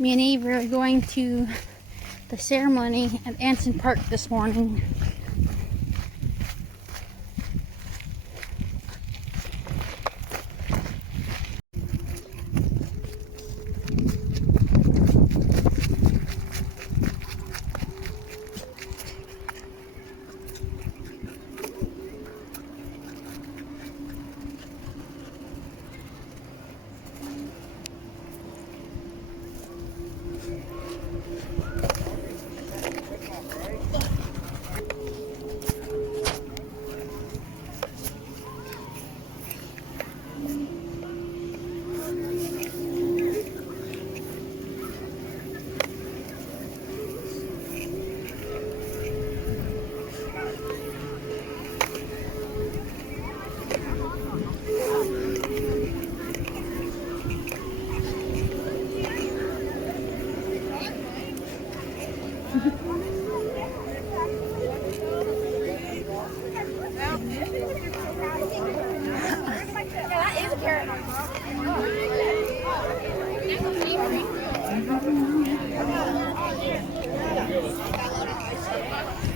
Me and Avery are going to the ceremony at Anson Park this morning.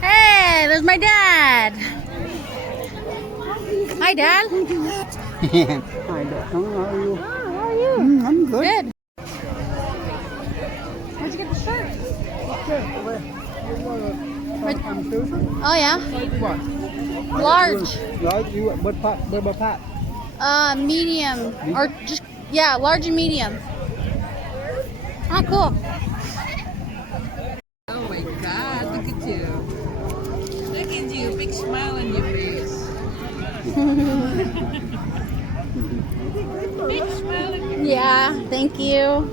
Hey, there's my dad. Hi, Dad. Hi, Dad. How are you? How are you? I'm good. Good. Where'd you get the shirt? Oh yeah. What? Large. Large? You what part? What part? Medium or just large and medium. Oh, cool. Oh my God, look at you. Look at you, big smile on your face. Big smile on your face. Yeah, thank you.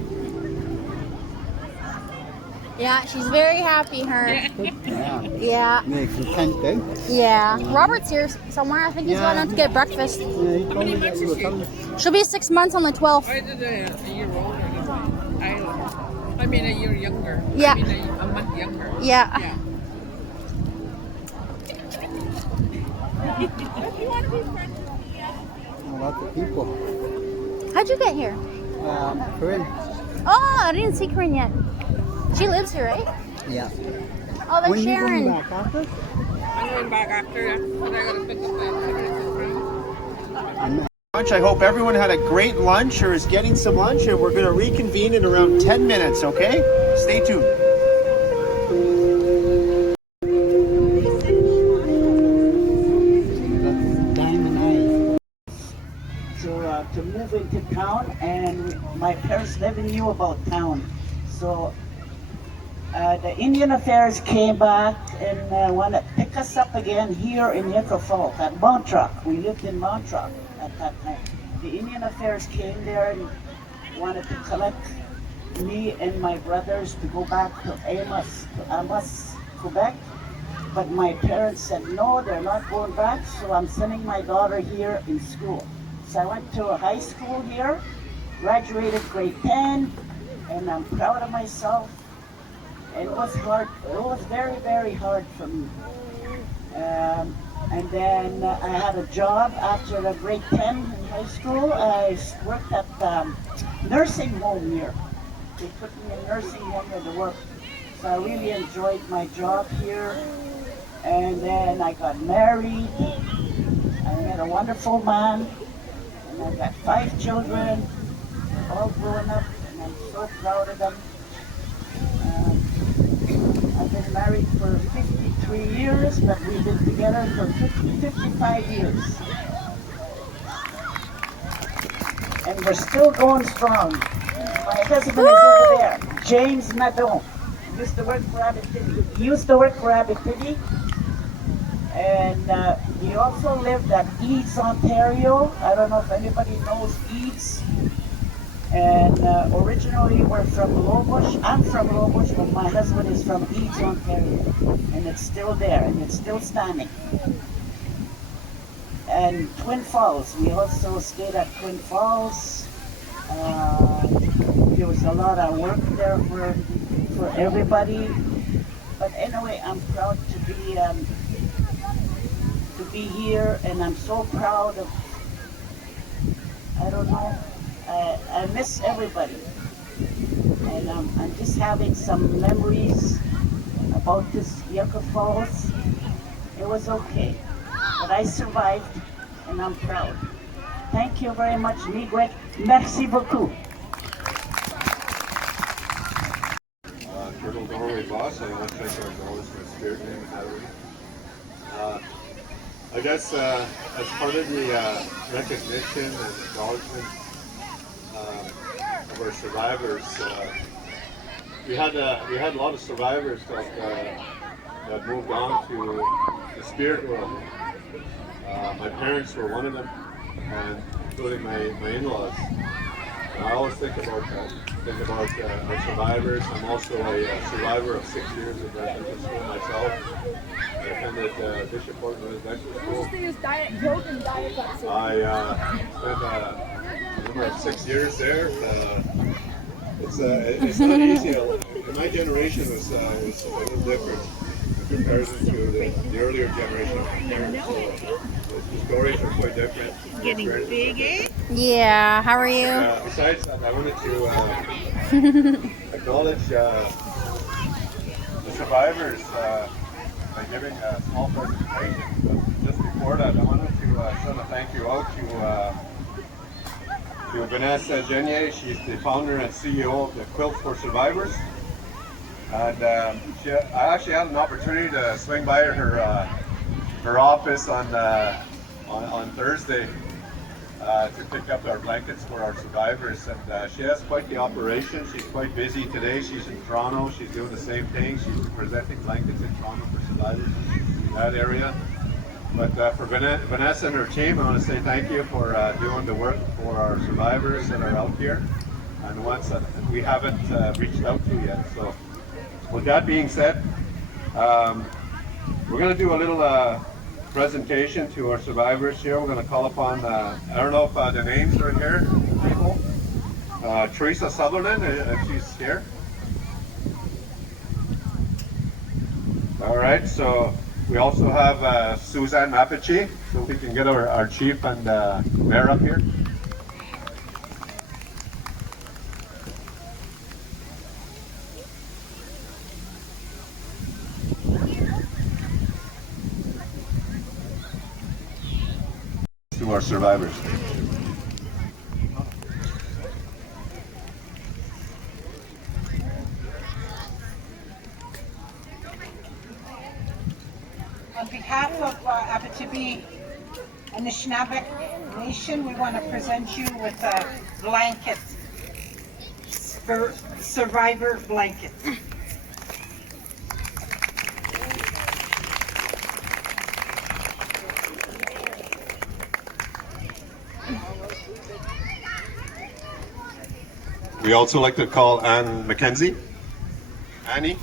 Yeah, she's very happy, her. Yeah. Yeah. Makes you content. Yeah. Robert's here somewhere. I think he's going out to get breakfast. Yeah, he told me that you were coming. She'll be 6 months on the 12th. Why did a year older than me? I mean a year younger. Yeah. I mean a month younger. Yeah. Yeah. Lots of people. How'd you get here? Corinne. Oh, I didn't see Corinne yet. She lives here, right? Yeah. Oh, there's When you Sharon. going back after? I'm going back after that, but I gotta pick up that cigarettes. Lunch. I hope everyone had a great lunch or is getting some lunch, and we're going to reconvene in around 10 minutes, okay? Stay tuned. Diamond Eyes. To move into town, and my parents never knew about town. So the Indian Affairs came back and wanted to pick us up again here in Iroquois at Montauk. We lived in Montauk at that time. The Indian Affairs came there and wanted to collect me and my brothers to go back to Amos, Quebec. But my parents said, no, they're not going back, so I'm sending my daughter here in school. So I went to a high school here, graduated grade 10, and I'm proud of myself. It was hard, it was very, very hard for me. And then I had a job after the grade 10 in high school. I worked at nursing home here. They put me in nursing home here to work. So I really enjoyed my job here. And then I got married. I met a wonderful man. And I got 5 children, all grown up, and I'm so proud of them. I've been married for 53 years, but we've been together for 55 years. And we're still going strong. My husband is over there, James Madon. Used to work for Abitibi. He used to work for Abitibi. And he also lived at Eads, Ontario. I don't know if anybody knows Eads. And originally we're from Lowbush. I'm from Lowbush, but my husband is from Eads, Ontario. And it's still there, and it's still standing. And Twin Falls, we also stayed at Twin Falls. There was a lot of work there for everybody. But anyway, I'm proud to be here, and I'm so proud of, I don't know, I miss everybody. And I'm just having some memories about this Iroquois Falls. It was okay, but I survived, and I'm proud. Thank you very much, Miigwech. Merci beaucoup. Turtle Doorway Boss. I want to thank our dollars for spirit name Hillary. I guess as part of the recognition and acknowledgement of our survivors, we had a lot of survivors that moved on to the spirit world. My parents were one of them, and including my in-laws. And I always think about that. Think about our survivors. I'm also a survivor of 6 years of residential school myself. I attended Bishop Horton Residential School. I spent a number of 6 years there. It's not easy. My generation was a little different in comparison to the earlier generation of my parents. So the stories are quite different. Getting big, eh? Yeah, how are you? Besides that, I wanted to acknowledge the survivors by giving a small presentation. But just before that, I wanted to send a thank you out to Vanessa Genier. She's the founder and CEO of the Quilt for Survivors. And I actually had an opportunity to swing by her office on Thursday to pick up our blankets for our survivors, and she has quite the operation. She's quite busy today. She's in Toronto. She's doing the same thing. She's presenting blankets in Toronto for survivors in that area. But for Vanessa and her team, I want to say thank you for doing the work for our survivors that are out here and the ones that we haven't reached out to yet. So with that being said, we're going to do a little presentation to our survivors here. We're going to call upon, I don't know if the names are in here, people. Teresa Sutherland, if she's here. All right, so we also have Suzanne Mapici, so we can get our chief and mayor up here. To our survivors. On behalf of Abitibi Anishinaabe Nation, we want to present you with a blanket, survivor blanket. We also like to call Anne McKenzie. Annie.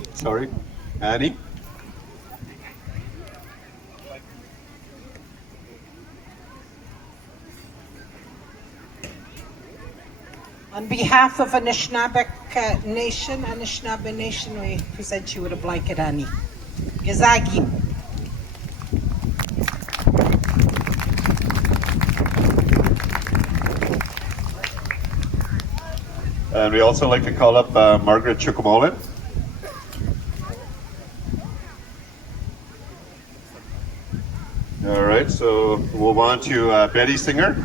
On behalf of Anishinaabe Nation, we present you with a blanket, Annie. Gizagi. And we also like to call up Margaret Chukwumolin. All right, so we'll move on to Betty Singer.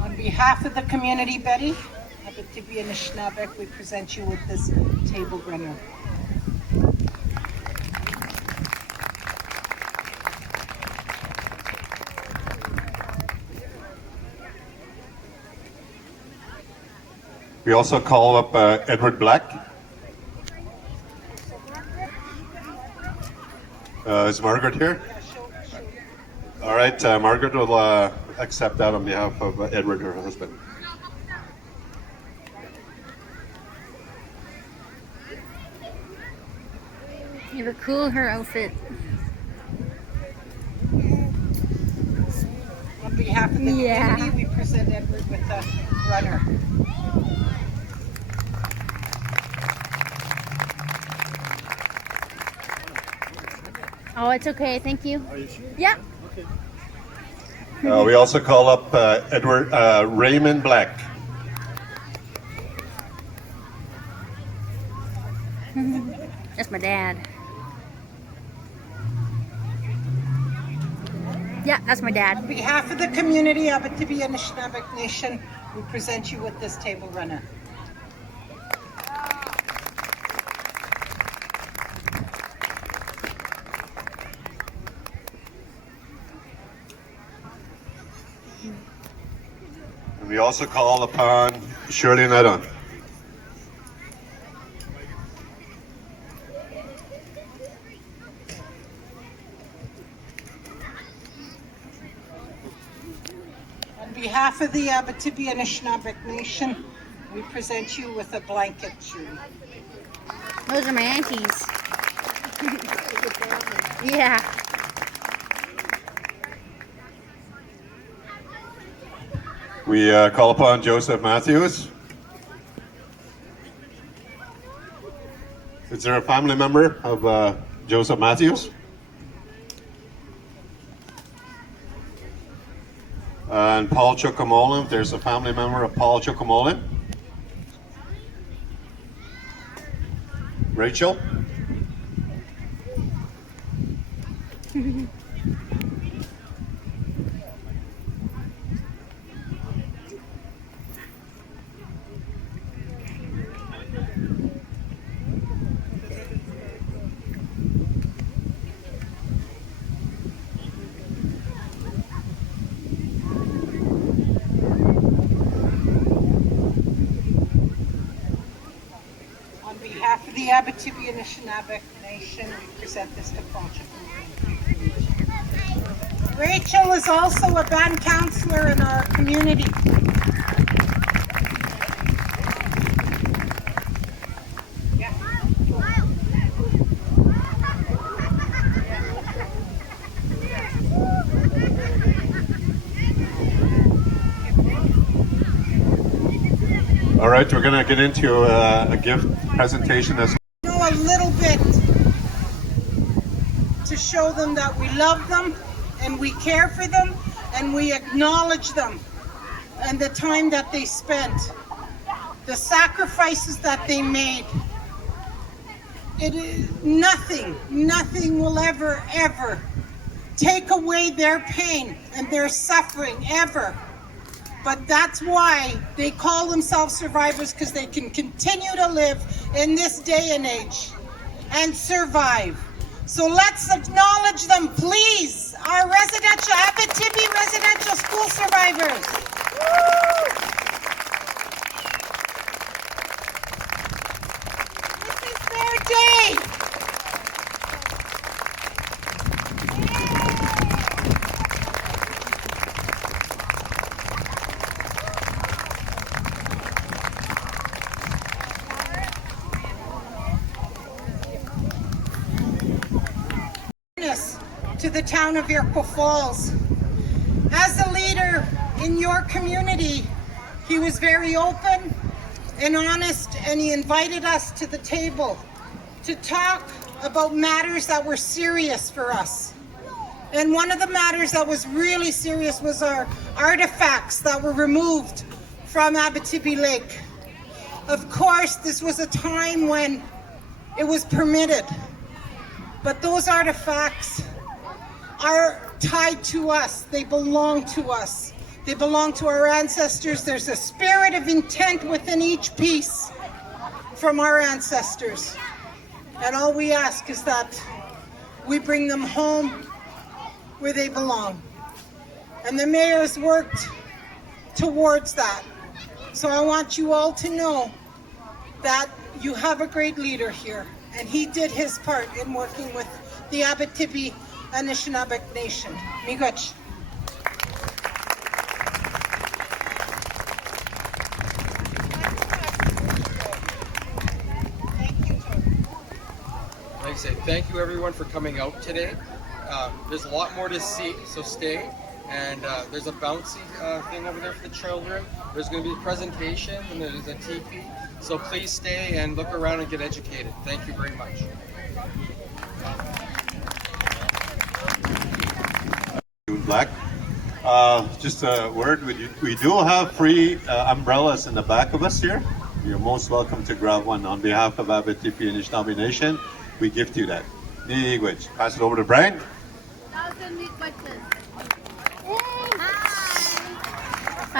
On behalf of the community, Betty, Abitibi Anishinaabe, we present you with this table runner. We also call up Edward Black. Is Margaret here? All right, Margaret will accept that on behalf of Edward, her husband. You look cool, her outfit. On behalf of the community, we present Edward with a runner. Oh, it's okay. Thank you. Are you sure? Yeah. Okay. We also call up Raymond Black. That's my dad. Yeah, that's my dad. On behalf of the community of Abitibi and Anishinaabe Nation, we present you with this table runner. And we also call upon Shirley Nedon. On behalf of the Abitibi and Anishinaabe Nation, we present you with a blanket, Judy. Those are my aunties. Yeah. We call upon Joseph Matthews. Is there a family member of Joseph Matthews? And Paul Chukamolin, if there's a family member of Paul Chukamolin. Rachel? On behalf of the Abitibi and Anishinaabe Nation, we present this to Paul Chukamolin. Rachel is also a band counselor in our community. All right, we're gonna get into a gift presentation as Know a little bit to show them that we love them and we care for them and we acknowledge them and the time that they spent, the sacrifices that they made. It is nothing will ever take away their pain and their suffering ever. But that's why they call themselves survivors, because they can continue to live in this day and age and survive. So let's acknowledge them, please, our residential, Abitibi residential school survivors. Woo! This is their day. To the town of Iroquois Falls. As a leader in your community, he was very open and honest, and he invited us to the table to talk about matters that were serious for us. And one of the matters that was really serious was our artifacts that were removed from Abitibi Lake. Of course, this was a time when it was permitted, but those artifacts are tied to us. They belong to us. They belong to our ancestors. There's a spirit of intent within each piece from our ancestors. And all we ask is that we bring them home where they belong. And the mayor has worked towards that. So I want you all to know that you have a great leader here. And he did his part in working with the Abitibi Anishinaabe Nation. Miigwech. Like I say, thank you everyone for coming out today. There's a lot more to see, so stay. And there's a bouncy thing over there for the children. There's going to be a presentation, and there's a teepee. So please stay and look around and get educated. Thank you very much. black. Just a word, we do have free umbrellas in the back of us here. You're most welcome to grab one on behalf of Abitibi and Anishinaabe Nation. We gift you that. Pass it over to Brian. Yay!